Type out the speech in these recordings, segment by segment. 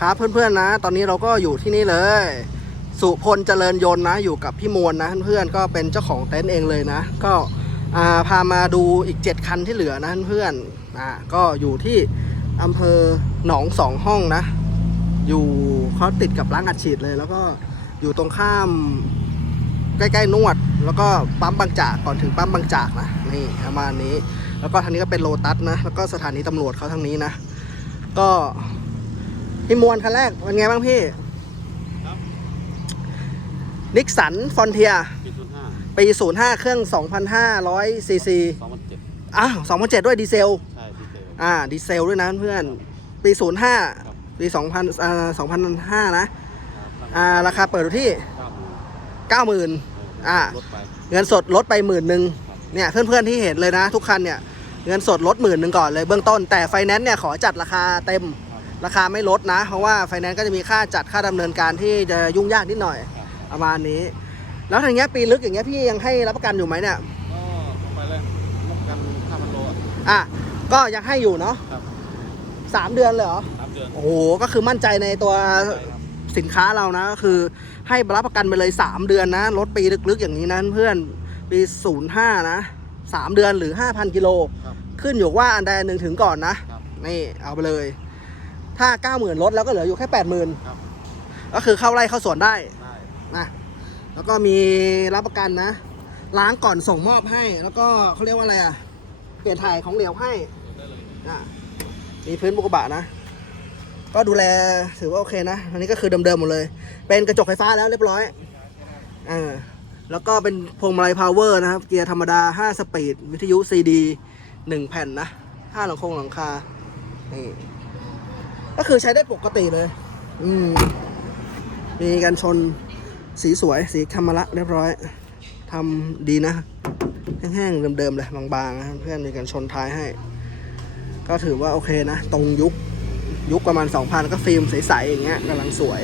ครับเพื่อนๆนะ ตอนนี้เราก็อยู่ที่นี่เลย สุพลเจริญยนต์นะอยู่กับพี่มวลนะเพื่อนๆก็เป็นเจ้าของเต็นท์เองเลยนะ ก็าพามาดูอีก 7 คันที่เหลือนะเพื่อนๆอ่าก็อยู่ที่อำเภอหนองสองห้องนะ อยู่เขาติดกับร้านอัดฉีดเลย แล้วก็อยู่ตรงข้ามใกล้ๆนวด แล้วก็ปั๊มบางจากก่อนถึงปั๊มบางจากนะนี่ประมาณนี้ แล้วก็ทางนี้ก็เป็นโลตัสนะแล้วก็สถานีตำรวจเขาทางนี้นะ ก็ พี่มวลคันแรกเป็นไงบ้างพี่ครับนิกสันฟอนเทียปีศูนย์ห้าปี 05 เครื่อง 2,500ซีซีสองพันเจ็ดอ้าว2007 ด้วยดีเซล ใช่ ดีเซล อ่า ดีเซลด้วยนะเพื่อน ปีครับ05 ปี 2000อ่า2005 นะ อ่า ราคาเปิดอยู่ที่เก้า90,000อ่าลดไปเงินสดลดไปหมื่นหนึ่งเนี่ยเพื่อนๆที่เห็นเลยนะ ทุกคันเนี่ย เงินสดลดหมื่นหนึ่งก่อนเลยเบื้องต้น แต่ไฟแนนซ์เนี่ยขอจัดราคาเต็ม ราคาไม่ลดนะ เพราะว่าไฟแนนซ์ก็จะมีค่าจัดค่าดำเนินการที่จะยุ่งยากนิดหน่อยครับประมาณนี้ แล้วทางเนี้ยปีลึกอย่างเงี้ยพี่ยังให้รับประกันอยู่ไหมเนี่ยก็ลงไปเลยลงกันห้าพันโลอะอะก็ยังให้อยู่เนาะครับสามเดือนเลยเหรอสามเดือนโอ้โหก็คือมั่นใจในตัวสินค้าเรานะก็คือให้รับประกันไปเลย 3 เดือนนะรถปีลึกๆอย่างนี้นะเพื่อนปี05นะ3 เดือนหรือ 5,000กิโลครับขึ้นอยู่ว่าอันใดอันหนึ่งถึงก่อนนะครับนี่เอาไปเลย ถ้า90,000ลดแล้วก็เหลืออยู่แค่80,000ครับ ก็คือเข้าไร่เข้าสวนได้ได้นะแล้วก็มีรับประกันนะ ล้างก่อนส่งมอบให้ แล้วก็เขาเรียกว่าอะไรอะ เปลี่ยนถ่ายของเหลวให้ได้เลยอะมีพื้นบุกบะนะ ก็ดูแลถือว่าโอเคนะ อันนี้ก็คือเดิมๆหมดเลย เป็นกระจกไฟฟ้าแล้วเรียบร้อยอ่าแล้วก็เป็นพวงมาลัยพาวเวอร์นะครับ เกียร์ธรรมดา 5 สปีด วิทยุ CD 1แผ่นนะ 5 หลังคงหลังคา นี่ ก็คือใช้ได้ปกติเลย อืม มีกันชนสีสวยสีธรรมละเรียบร้อยทำดีนะ แห้งๆเดิมๆเลยบางๆนะเพื่อนมีกันชนท้ายให้ ก็ถือว่าโอเคนะ ตรงยุค ยุคประมาณ 2,000 ก็ฟิล์มใสๆอย่างเงี้ยกำลังสวย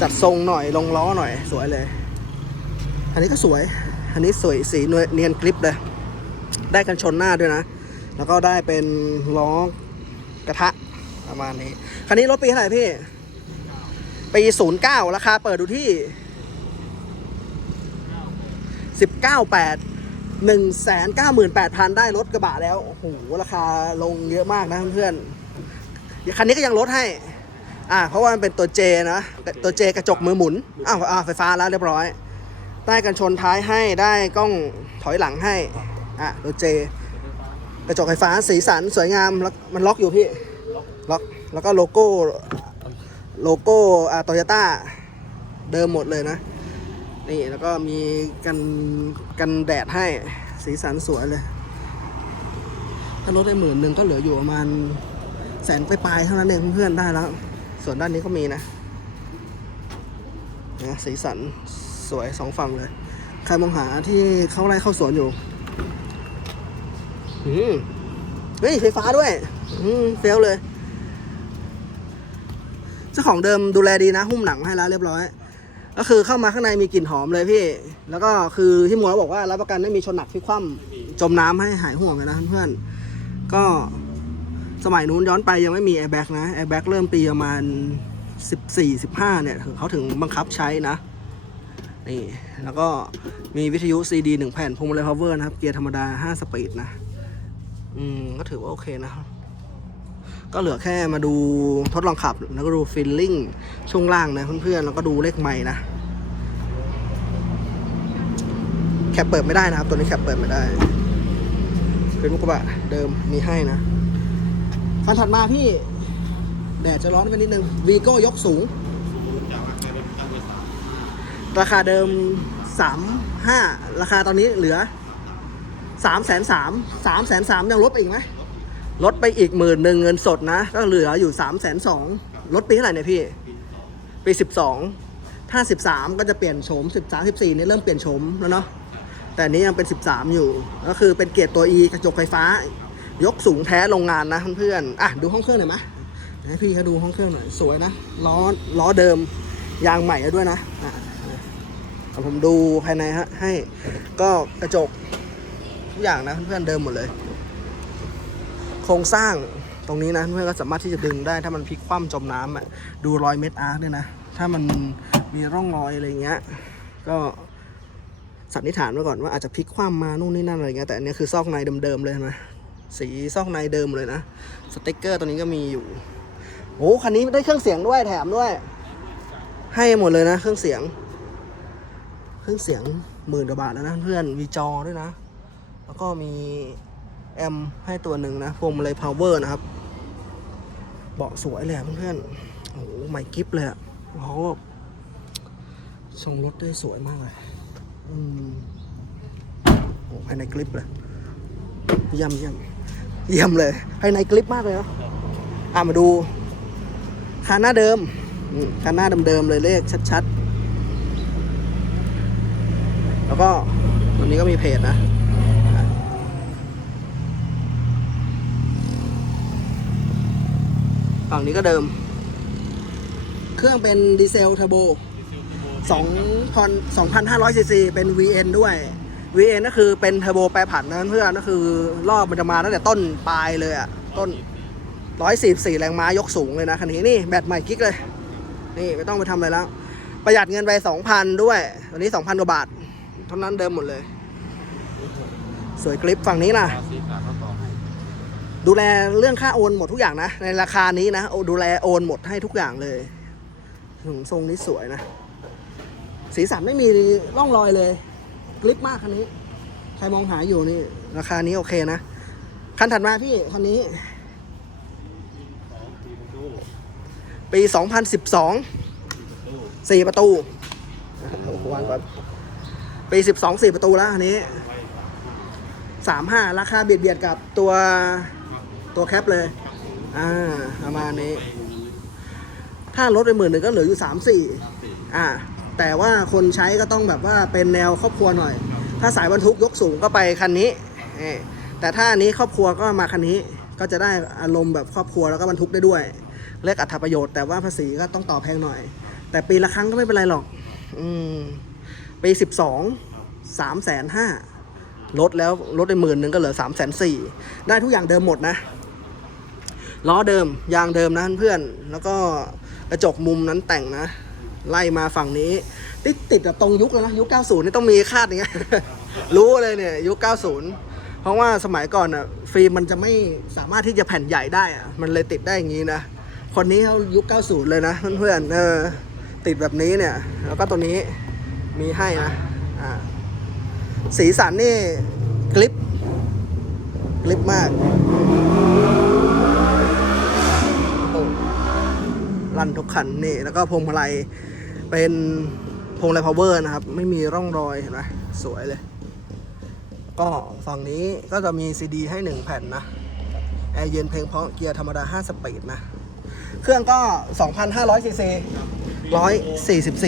จัดทรงหน่อยลงล้อหน่อยสวยเลย อันนี้ก็สวย อันนี้สวยสีเนียนกริปเลย ได้กันชนหน้าด้วยนะ แล้วก็ได้เป็นล้อกระทะ ประมาณนี้ คันนี้รถปีเท่าไหร่พี่ ปี09ราคาเปิดดูที่19.8 198,000ได้รถกระบะแล้ว โอ้โห ราคาลงเยอะมากนะเพื่อนคันนี้ก็ยังลดให้ อ่า เพราะว่ามันเป็นตัวเจนะ ตัวเจกระจกมือหมุน อ้าวอ่าไฟฟ้าแล้วเรียบร้อย ได้กันชนท้ายให้ ได้กล้องถอยหลังให้ อะตัวเจ กระจกไฟฟ้าสีสันสวยงามแล้วมันล็อกอยู่พี่ ล็อกแล้วก็โลโก้โลโก้อ่าโตโยต้าเดิมหมดเลยนะ นี่แล้วก็มีกันกันแดดให้สีสันสวยเลย ถ้าลดได้หมื่นหนึ่งก็เหลืออยู่ประมาณแสนปลายๆเท่านั้นเองเพื่อนๆได้แล้ว ส่วนด้านนี้ก็มีนะนะสีสันสวยสองฝั่งเลย ใครมองหาที่เข้าไร่เข้าสวนอยู่อืมเฮ้ยไฟฟ้าด้วย อืมเฟลเลย เจ้าของเดิมดูแลดีนะ หุ้มหนังให้แล้วเรียบร้อย ก็คือเข้ามาข้างในมีกลิ่นหอมเลยพี่ แล้วก็คือที่มัวบอกว่ารับประกันไม่มีชนหนักพลิกคว่ำจมน้ำให้หายห่วงเลยนะเพื่อนก็สมัยนู้นย้อนไปยังไม่มีแอร์แบ็กนะแอร์แบ็กเริ่มปีประมาณ 14 15 เนี่ยถึงเขาถึงบังคับใช้นะนี่แล้วก็มีวิทยุ CD 1แผ่นพวงมาลัยพาวเวอร์นะครับ เกียร์ธรรมดา 5 สปีดนะ อืม ก็ถือว่าโอเคนะ ก็เหลือแค่มาดูทดลองขับ แล้วก็ดูฟิลลิ่งช่วงล่างนะเพื่อนๆแล้วก็ดูเลขไม้นะแคปเปิดไม่ได้นะครับ ตัวนี้แคปเปิดไม่ได้ เป็นมุกกระบะเดิมมีให้นะคันถัดมาพี่แดดจะร้อนไปนิดนึงวีโก้ยกสูง ราคาเดิมสามราคาเดิมสามห้าราคาตอนนี้เหลือสามแสนสามสามแสนสามยังลดอีกไหม ลดไปอีกหมื่นหนึ่งเงินสดนะ ก็เหลืออยู่สามแสนสองลดปีเท่าไหร่เนี่ยพี่ ปีสิบสองถ้าสิบสามก็จะเปลี่ยนโฉมสิบสามสิบสี่นี่เริ่มเปลี่ยนโฉมแล้วเนาะแต่นี้ยังเป็นสิบสามอยู่ ก็คือเป็นเกียร์ตัว E กระจกไฟฟ้า ยกสูงแท้โรงงานนะเพื่อนๆอะดูห้องเครื่องหน่อยไหมให้พี่เขาดูห้องเครื่องหน่อยสวยนะล้อล้อเดิมยางใหม่ด้วยนะอะเอาผมดูภายในฮะให้ก็กระจกทุกอย่างนะเพื่อนๆเดิมหมดเลย โครงสร้างตรงนี้นะเพื่อนก็สามารถที่จะดึงได้ถ้ามันพลิกคว่ำจมน้ำอะดูรอยเม็ดอาร์คเนี่ยนะ ถ้ามันมีร่องรอยอะไรเงี้ยก็สันนิษฐานไว้ก่อนว่าอาจจะพลิกคว่ำมานู่นนี่นั่นอะไรเงี้ยแต่อันนี้คือซอกในเดิมๆเลยนะสีซอกในเดิมเลยนะสติกเกอร์ตัวนี้ก็มีอยู่โอ้คันนี้ได้เครื่องเสียงด้วยแถมด้วย ให้หมดเลยนะเครื่องเสียง เครื่องเสียงหมื่นกว่าบาทแล้วนะเพื่อนมีจอด้วยนะ แล้วก็มี แอมให้ตัวหนึ่งนะพวงมาลัยพาวเวอร์นะครับ เบาะสวยเลยอะเพื่อนๆโอ้โหใหม่กิฟเลยอะเขาแบบทรงรถได้สวยมากเลยอืมโอ้ภายในคลิปเลยเยี่ยมเยี่ยมเยี่ยมเลยภายในคลิปมากเลยนะอะมาดูคันหน้าเดิมคันหน้าเดิมๆเลยเลขชัดๆ แล้วก็ตัวนี้ก็มีเพจนะ ฝั่งนี้ก็เดิม เครื่องเป็นดีเซลเทอร์โบ2,000 2,500ซีซีเป็น VN ด้วย VN ก็คือเป็นเทอร์โบแปรผันนะเพื่อนก็คือรอบมันจะมาตั้งแต่ต้นปลายเลยอะต้น 144 แรงม้ายกสูงเลยนะคันนี้นี่แบตใหม่กิ๊กเลย นี่ไม่ต้องไปทำอะไรแล้ว ประหยัดเงินไป 2,000 ด้วยตัวนี้ 2,000 กว่าบาท เท่านั้นเดิมหมดเลย สวยคลิปฝั่งนี้ล่ะภาษีขา ดูแลเรื่องค่าโอนหมดทุกอย่างนะ ในราคานี้นะโอดูแลโอนหมดให้ทุกอย่างเลยถึงทรงนี้สวยนะ สีสันไม่มีร่องรอยเลยกลิปมากคันนี้ ใครมองหาอยู่นี่ ราคานี้โอเคนะ คันถัดมาพี่คันนี้ ปี 2012 4ประตูโอ้โหวางก่อนปี 12 4ประตูแล้วอันนี้ 35 ราคาเบียดเบียดกับตัว ตัวแคปเลย อ่าประมาณนี้ ถ้าลดไปหมื่นหนึ่งก็เหลืออยู่3 4อ่า แต่ว่าคนใช้ก็ต้องแบบว่าเป็นแนวครอบครัวหน่อย ถ้าสายบรรทุกยกสูงก็ไปคันนี้ แต่ถ้าอันนี้ครอบครัวก็มาคันนี้ ก็จะได้อารมณ์แบบครอบครัวแล้วก็บรรทุกได้ด้วยเรียกอัตราประโยชน์แต่ว่าภาษีก็ต้องต่อแพงหน่อย แต่ปีละครั้งก็ไม่เป็นไรหรอก อืมปี12 3 5 0 0 0ลดแล้วลดไปหมื่นหนึ่งก็เหลือ3 4 0 0 0ได้ทุกอย่างเดิมหมดนะ ล้อเดิมยางเดิมนะเพื่อนแล้วก็กระจกมุมนั้นแต่งนะ ไล่มาฝั่งนี้ ติดติดกับตรงยุคแล้วนะยุค 90 นี่ต้องมีคาดอย่างเงี้ยรู้เลยเนี่ยยุค 90 เพราะว่าสมัยก่อนอะฟิล์มมันจะไม่สามารถที่จะแผ่นใหญ่ได้อะมันเลยติดได้อย่างนี้นะคนนี้เขายุค 90 เลยนะเพื่อนเออติดแบบนี้เนี่ย แล้วก็ตัวนี้มีให้นะอ่าสีสันนี่กลิปกลิปมากโอ้ ลั่นทุกคันนี่แล้วก็พวงมาลัยเป็นพวงมาลัยพาวเวอร์นะครับ ไม่มีร่องรอยเห็นไหมสวยเลย ก็ฝั่งนี้ก็จะมีซีดีให้หนึ่งแผ่นนะแอร์เย็นเพลงเพราะเกียร์ธรรมดา 5 สปีดนะ เครื่องก็ 2,500ซีซี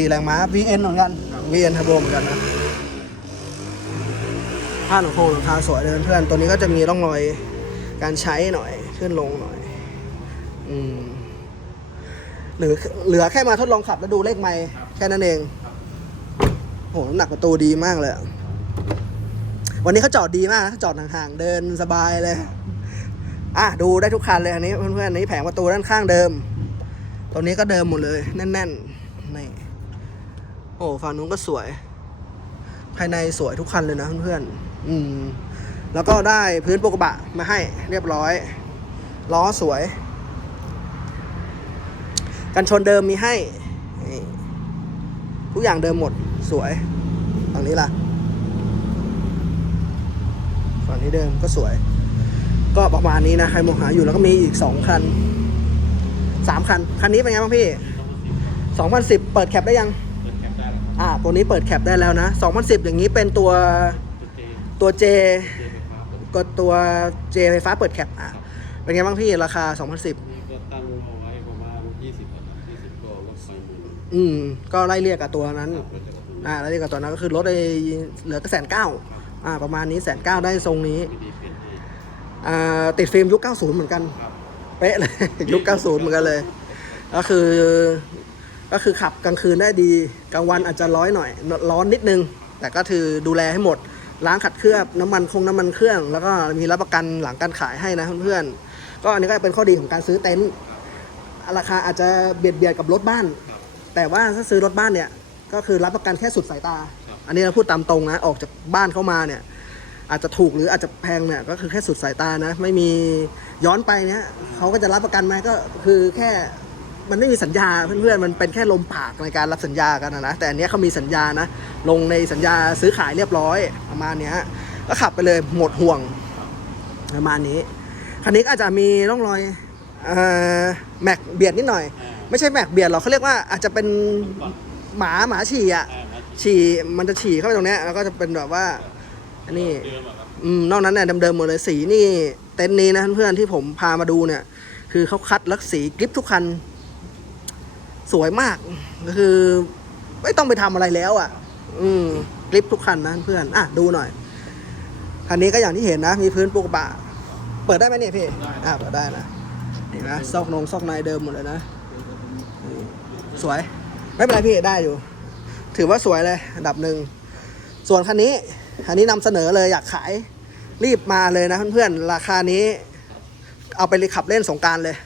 144 แรงม้า VN เหมือนกัน VN ทับโบเหมือนกันนะผ้าหลังโคงหลังคาสวยเลยเพื่อน ตัวนี้ก็จะมีร่องรอยการใช้หน่อย ขึ้นลงหน่อย อืม หรือเหลือแค่มาทดลองขับแล้วดูเลขไม่แค่นั้นเองโหน้ำหนักประตูดีมากเลยอะวันนี้เขาจอดดีมากนะจอดห่างๆเดินสบายเลย อะดูได้ทุกคันเลยอันนี้เพื่อนๆอันนี้แผงประตูด้านข้างเดิมตัวนี้ก็เดิมหมดเลยแน่นๆนี่โอ้ฝั่งนู้นก็สวย ภายในสวยทุกคันเลยนะเพื่อนๆอืมแล้วก็ได้พื้นโปกระบะมาให้เรียบร้อย ล้อสวย กันชนเดิมมีให้นี่ทุกอย่างเดิมหมดสวย ฝั่งนี้ล่ะ ฝั่งนี้เดิมก็สวย ก็ประมาณนี้นะใครมองหาอยู่แล้วก็มีอีกสองคันสามคัน คันนี้เป็นไงบ้างพี่สองพันสิบเปิดแคปได้ยัง เปิดแคปได้แล้วครับอ่าตัวนี้เปิดแคปได้แล้วนะ 2010 อย่างนี้เป็นตัวตัวเจตัว J เจไฟฟ้าเปิดก็ตัว J ไฟฟ้าเปิดแคปอะเป็นไงบ้างพี่ราคา 2010 อืม ก็ไล่เรียกกับตัวนั้น อ่าไล่เรียกกับตัวนั้นก็คือลดไปเหลือก็แสนเก้าอ่า ประมาณนี้แสนเก้าได้ทรงนี้วิธีเปลี่ยนให้อ่า ติดฟิล์มยุค 90 เหมือนกัน เป๊ะเลย ยุค 90 เหมือนกันเลย ก็คือ ก็คือขับกลางคืนได้ดี กลางวันอาจจะร้อยหน่อย ร้อนนิดนึง แต่ก็คือดูแลให้หมด ล้างขัดเคลือบ น้ำมันคงน้ำมันเครื่อง แล้วก็มีรับประกันหลังการขายให้นะเพื่อนๆ ก็อันนี้ก็เป็นข้อดีของการซื้อเต็นท์ราคาอาจจะเบียดเบียดกับรถบ้าน แต่ว่าถ้าซื้อรถบ้านเนี่ยก็คือรับประกันแค่สุดสายตา อันนี้เราพูดตามตรงนะ ออกจากบ้านเข้ามาเนี่ย อาจจะถูกหรืออาจจะแพงเนี่ยก็คือแค่สุดสายตานะ ไม่มีย้อนไปเนี่ยเขาก็จะรับประกันไหมก็คือแค่มันไม่มีสัญญาเพื่อนๆมันเป็นแค่ลมปากในการรับสัญญากันนะนะแต่อันเนี้ยเขามีสัญญานะลงในสัญญาซื้อขายเรียบร้อยประมาณเนี้ยก็ขับไปเลยหมดห่วงประมาณนี้คันนี้ก็อาจจะมีร่องรอยเอ่อแม็กเบียดนิดหน่อย ไม่ใช่แม็กเบียดหรอกเขาเรียกว่าอาจจะเป็นหมาหมาฉี่อะอ่ามาฉี่มันจะฉี่เข้าไปตรงเนี้ยแล้วก็จะเป็นแบบว่า อันนี้เดิมอะครับอืมนอกนั้นเนี่ยเดิมๆหมดเลยสีนี่เต็นท์นี้นะเพื่อนๆที่ผมพามาดูเนี่ย คือเขาคัดลักสีกริปทุกคัน สวยมากก็คือ ไม่ต้องไปทำอะไรแล้วอะ อืมกริปทุกคันนะเพื่อนอะดูหน่อยคันนี้ก็อย่างที่เห็นนะ มีพื้นปูกระบะ เปิดได้ไหมเนี่ยพี่อะเปิดได้นะเห็นไหมซอกนงซอกในเดิมหมดเลยนะอืม สวย ไม่เป็นไรพี่ได้อยู่ ถือว่าสวยเลยอันดับหนึ่ง ส่วนคันนี้คันนี้นำเสนอเลยอยากขาย รีบมาเลยนะเพื่อนๆ ราคานี้ เอาไปขับเล่นสงกรารเลย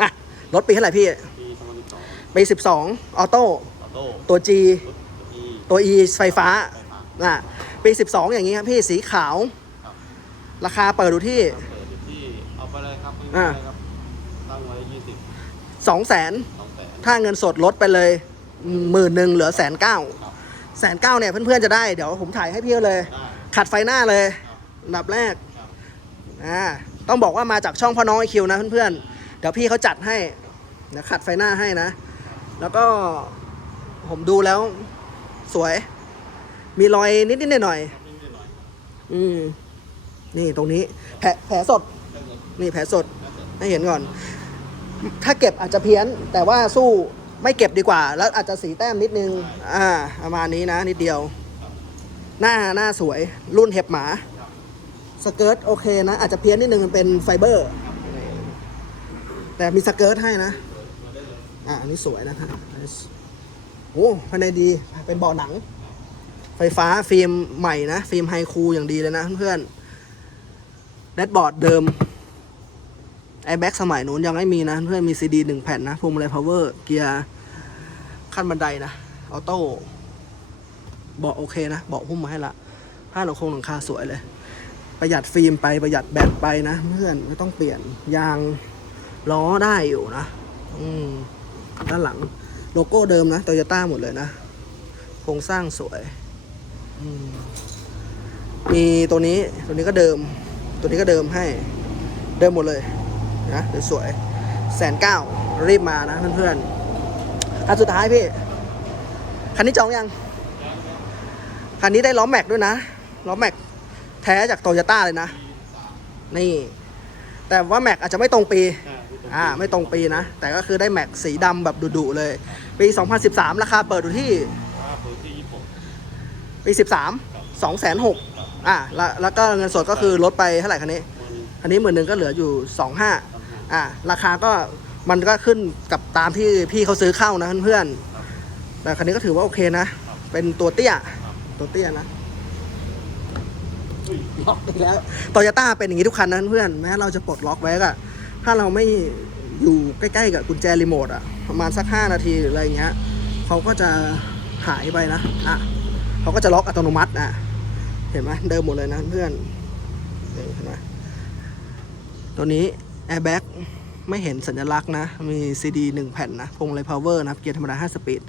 อะรถปีเท่าไหร่พี่ ปีสองพันสิบสองปีสิบสองออโต้ออโต้ตัว G รถอีตัว E ไฟฟ้าไฟฟ้าอะปีสิบสองอย่างนี้ครับพี่สีขาวครับราคาเปิดดูที่เปิดอยู่ที่ เอาไปเลยครับไม่อ่าเป็นไรครับตั้งไว้ยี่สิบสองแสนสองแสน ถ้าเงินสดลดไปเลยหมื่นหนึ่งเหลือแสนเก้าครับแสนเก้าเนี่ยเพื่อนๆจะได้เดี๋ยวผมถ่ายให้พี่เลยได้ขัดไฟหน้าเลยครับอันดับแรกครับอ่าต้องบอกว่ามาจากช่องพ่อน้องไอคิวนะเพื่อนๆเดี๋ยวพี่เขาจัดให้เดี๋ยวขัดไฟหน้าให้นะ แล้วก็ผมดูแล้วสวย มีรอยนิดๆหน่อยนิดหน่อยๆอืมนี่ตรงนี้ แผลแผลสด นี่แผลสดให้เห็นก่อน ถ้าเก็บอาจจะเพี้ยน แต่ว่าสู้ไม่เก็บดีกว่า แล้วอาจจะสีแต้มนิดนึง อ่าประมาณนี้นะ นิดเดียว หน้าหน้าสวยรุ่นเห็บหมา สเกิร์ตโอเคนะ อาจจะเพี้ยนนิดนึงมันเป็นไฟเบอร์ แต่มีสเกิร์ตให้นะ อ่าอันนี้สวยนะครับโอ้ภายในดีเป็นเบาะหนัง ไฟฟ้าฟิล์มใหม่นะ ฟิล์มไฮคูลอย่างดีเลยนะเพื่อนๆแดชบอร์ดเดิม ไอแบ็กสมัยนู้นยังไม่มีนะ เพื่อนมีซีดีหนึ่งแผ่นนะพวงมาลัยพาวเวอร์ เกียร์ขั้นบันไดนะออโต้เบาะโอเคนะเบาะหุ้มมาให้ละผ้าหลังโครงหลังคาสวยเลย ประหยัดฟิล์มไปประหยัดแบตไปนะ เพื่อนไม่ต้องเปลี่ยนยางล้อได้อยู่นะ อืมด้านหลังโลโก้เดิมนะโตโยต้าหมดเลยนะ โครงสร้างสวยมมีตัวนี้ตัวนี้ก็เดิม ตัวนี้ก็เดิมให้ เดิมหมดเลย นะสวยแสนเก้ารีบมานะเพื่อนๆคันสุดท้ายพี่ คันนี้จองยัง คันนี้ได้ล้อแม็กด้วยนะ ล้อแม็กแท้จากโตโยต้าเลยนะ นี่ แต่ว่าแม็กอาจจะไม่ตรงปี อ่าอ่าไม่ตรงปีนะ แต่ก็คือได้แม็กสีดำแบบดุๆเลย ปี 2013 ราคาเปิดอยู่ที่อ่าเปิดที่ยี่สิบหกปี 13 2 6 0 0 0อ่าแล้วแล้วก็เงินสดก็คือลดไปเท่าไหร่คันนี้วันนี้อันนี้หมื่นหนึ่งก็เหลืออยู่ 25ทำห้า อ่าราคาก็มันก็ขึ้นกับตามที่พี่เขาซื้อเข้านะเพื่อนๆแต่คันนี้ก็ถือว่าโอเคนะ เป็นตัวเตี้ย ตัวเตี้ยนะล็อกอีกแล้วโตโยต้าเป็นอย่างนี้ทุกคันนะเพื่อนแม้เราจะปลดล็อกไว้ก็ถ้าเราไม่อยู่ใกล้ๆกับกุญแจรีโมทอะประมาณสัก 5 นาทีหรืออะไรอย่างเงี้ยเขาก็จะหายไปนะอะเขาก็จะล็อกอัตโนมัติอะ เห็นไหมเดิมหมดเลยนะเพื่อนนี่เห็นไหมตัวนี้ Airbag ไม่เห็นสัญลักษณ์นะ มีซีดีหนึ่งแผ่นนะพวงมาลัยพาวเวอร์นะเกียร์ธรรมดา 5 สปีด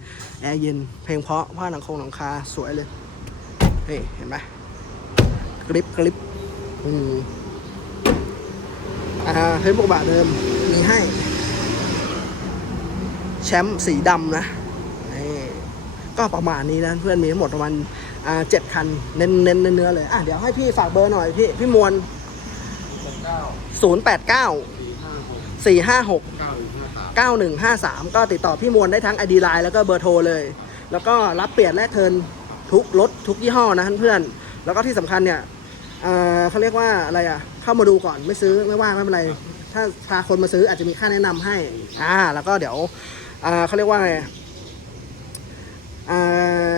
แอร์เย็น เพลงเพราะ ผ้าหนังโครงหลังคา สวยเลย นี่ เห็นไหมกริปกริปอืมอ่าเฮ้ยปกบะเดิม มีให้ แชมป์สีดำนะนี่ก็ประมาณนี้นะเพื่อนมีทั้งหมดประมาณเจ็ดคัน เน้นเน้นเนื้อเลย อะ เดี๋ยวให้พี่ฝากเบอร์หน่อยพี่ พี่มวลเก้า089สี่ห้าหก456เก้า หนึ่งห้าสาม9153 ก็ติดต่อพี่มวลได้ทั้ง ID Line แล้วก็เบอร์โทรเลย แล้วก็รับเปลี่ยนแลกเทิร์นทุกรถทุกยี่ห้อนะเพื่อนๆแล้วก็ที่สำคัญเนี่ยเอ่อเขาเรียกว่าอะไรอะ เข้ามาดูก่อนไม่ซื้อไม่ว่าไม่เป็นไร ถ้าพาคนมาซื้ออาจจะมีค่าแนะนำให้อ่าแล้วก็เดี๋ยวอ่าเขาเรียกว่าไงอ่า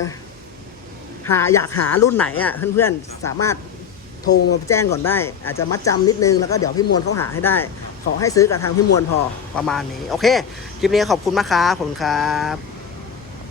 หาอยากหารุ่นไหนอะเพื่อนๆสามารถโทรมาแจ้งก่อนได้ อาจจะมัดจำนิดนึงแล้วก็เดี๋ยวพี่มวลเขาหาให้ได้ ขอให้ซื้อกับทางพี่มวลพอประมาณนี้ โอเค คลิปนี้ขอบคุณมากครับขอบคุณครับ